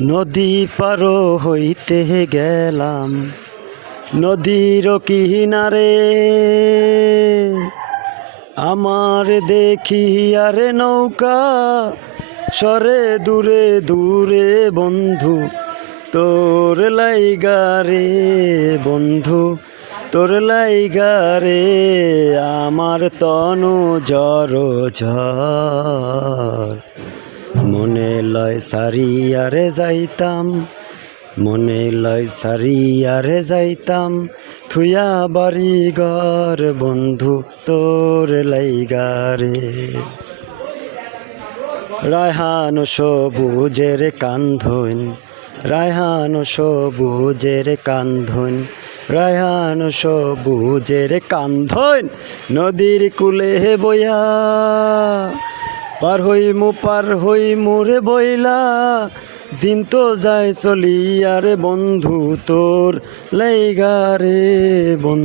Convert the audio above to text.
নদী পার হইতে গেলাম নদীর কিনারে, আমার দেখি আরে নৌকা সরে দূরে দূরে বন্ধু, তোর লাইগারে বন্ধু, তোর লাইগারে আমার তনু জর ঝড়। মনে লয় সারিয়ারে যাইতাম, মনে লয় সারিয়ারে যাইতাম, থুয়া বাড়ি ঘর বন্ধু তোর লাইগারে। রায়হান সবুজের কান্ধন, রায়হান সবুজের কান্ধন, রায়হান সবুজের কান্ধন, নদীর কূলে বইয়া পার হই মুরে বইলা, দিন তো যায় চলিয়া রে বন্ধু তোর লাইগারে বন্ধু।